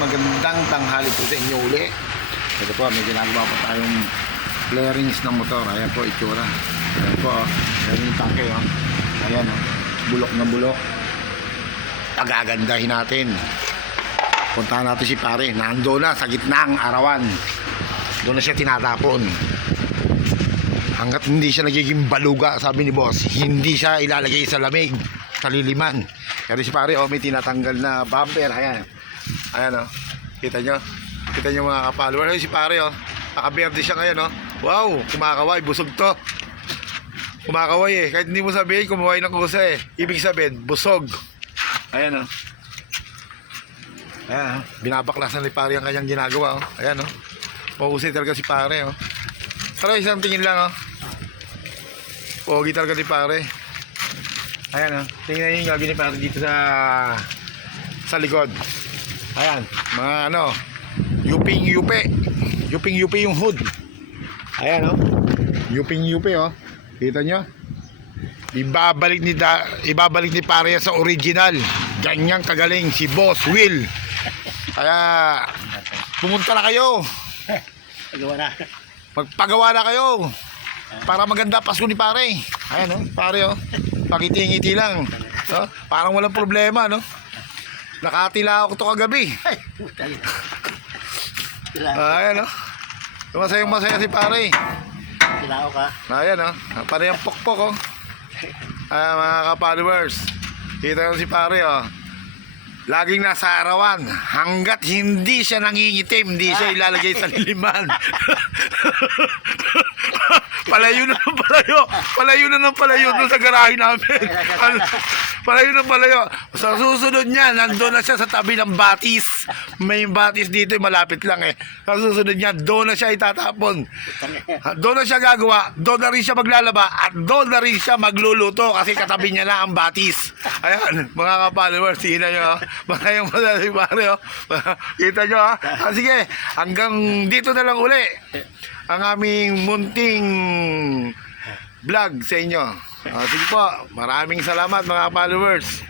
magandang tanghali po sa inyo uli. Ito po, may ginagawa po tayong flarings ng motor. Ayan po itsura. Ayan po, ayan yung tangke, oh. Ayan, oh. Bulok na bulok. Pagagandahin natin. Puntahan natin si pare. Nando na sa gitnang arawan. Doon na siya tinatapon. Hanggat hindi siya nagiging baluga, sabi ni boss, hindi siya ilalagay sa lamig, sa liliman. Pero si pare, oh, may tinatanggal na bumper. Ayan. Ayan, oh. Kita nyo? Kita nyo mga kapalwa. Ayan si pare, oh. Nakaberde siya ngayon, oh. Wow, kumakaway. Busog to. Kumakaway eh. Kahit hindi mo sabihin, kumaway ng kusa eh. Ibig sabihin, busog. Ayan, oh. Ayan, oh. Binabaklasan ni pare ang kanyang ginagawa, oh. Ayan, oh. Mahusay talaga si pare, oh. Pero isang tingin lang, oh. Pogi talaga ni pare. Ayan, oh. Tingnan nyo yung gagawin ni pare dito sa likod. Ayan, mga ano, yuping-yupe. Yuping-yupe yung hood. Ayan, oh. Yuping-yupe, oh. Kita nyo? Ibabalik ni pare sa original. Ganyang kagaling si Boss Will. Kaya pumunta na kayo. Magpagawa na kayo para maganda Pasko ni pare. Ayan, oh, pare, oh. Pakiti-ngiti lang, no? Parang walang problema, no? Nakatila ako to kagabi. Ayan, oh. Masayang masaya si pare. Silao ka. Ayan, oh. Pare yung pokpok, oh. Mga ka-followers, kita nyo si pare, oh. Laging nasa arawan. Hanggat hindi siya nangingitim, hindi siya ilalagay sa liliman. Palayo na ng palayo. Palayo na ng palayo doon sa garahe namin. Palayo na palayo. Sa susunod niya, nandun na siya sa tabi ng batis. May batis dito, malapit lang eh. Sa susunod niya, doon na siya itatapon. Doon na siya gagawa. Doon na rin siya maglalaba. At doon na rin siya magluluto. Kasi katabi niya na ang batis. Ayan, mga ka-followers, tingnan nyo. Maraming masasabi pare, oh. Kita nyo, ha. Sige, hanggang dito na lang uli ang aming munting vlog sa inyo. Sige po, maraming salamat mga followers.